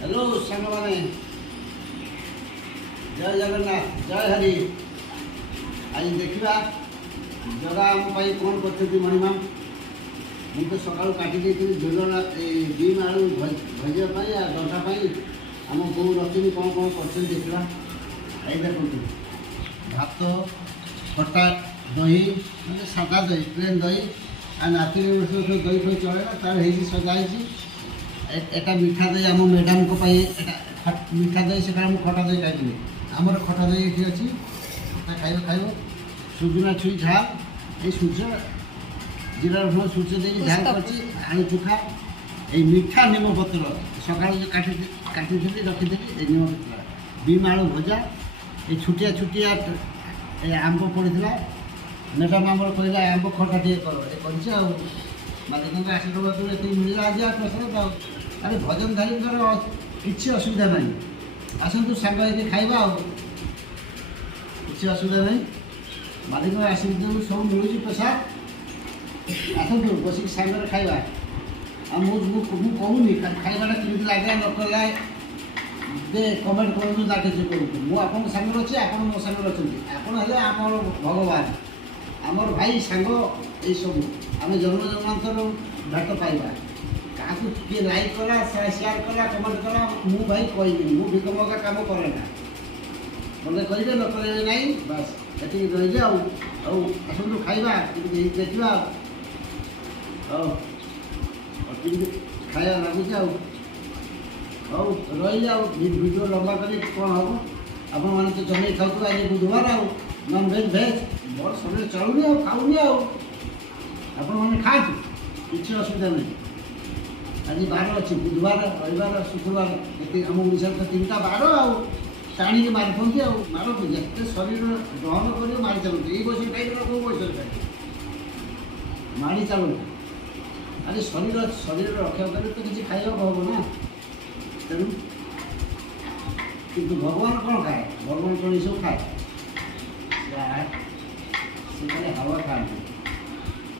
hello सांग मैंने जय जगन्नाथ जय हरि आज देखा जगह आम कौन कर मणिमा मुझे तो सका काटी झोल बीम आलू भाजापी दंटापी आम बो रखी कौन कौन कर देखा आई देखो भात खटा दही मतलब सादा दही प्लेन दही आ नाती दही फही चलेगा तार सजाई एटा मीठा दही आम मैडम को मीठा दही से खटा दही खाई आमर खटा दही ये अच्छी खाइब खाइब सुजुना छुई झाल ये सूर्य जीरा रसुण सूर्य दे झाल कर आलू चोखा ये मीठा निम पत्र सका काटी रखीदी ये निम पत्र बीम आलू भजा ये छुटिया छुटिया आंब पड़ा मैडम आम कहला आंब खटा टे कर मालिक आशीर्वाद मिलला आज प्रसाद अरे भजन धारी किसी असुविधा ना आसतु सांग खाइबा किसी असुविधा ना मालिक आशीर्वाद सब मिलूँ प्रसाद आसतु बस सांगे खाइबा मुझे कहूनी खाइबाटा केमी लगे न कला दे कमेंट करूँ जाके मुझे सांगे अच्छी आप मो सांगे अच्छा आपड़ आम भगवान आमर भाई सांग ये सब आम जन्म जन्मांतर भेट पाइबा क्या किए लाइक कला शेयर कला कमेंट कला मु भाई कहनी मु भिक मगा कम करे ना बोले करेंगे न करेंगे ना बस ये रही आसतु खाइबा देखा खाया लगुच रही भिड लंबा कर कौन हम आप तो जमे खाऊ आज बुधवार नन भेज भेज मोर सब चलुनी खाऊनी आपने खातु किसी असुविधा नहीं आज बार अच्छी बुधवार रविवार शुक्रवार आम ओडिशा तो 3टा बार टाणी मारी मार जिते शरीर ग्रहण कर मारी चलते ये बस खाई कौ बस खाई मारी चलते आज शरीर शरीर रक्षा कर तो किसी खाइबा हम ना तेणु किंतु भगवान कौन खाए भगवान कौन ये सब खाए से हवा खाए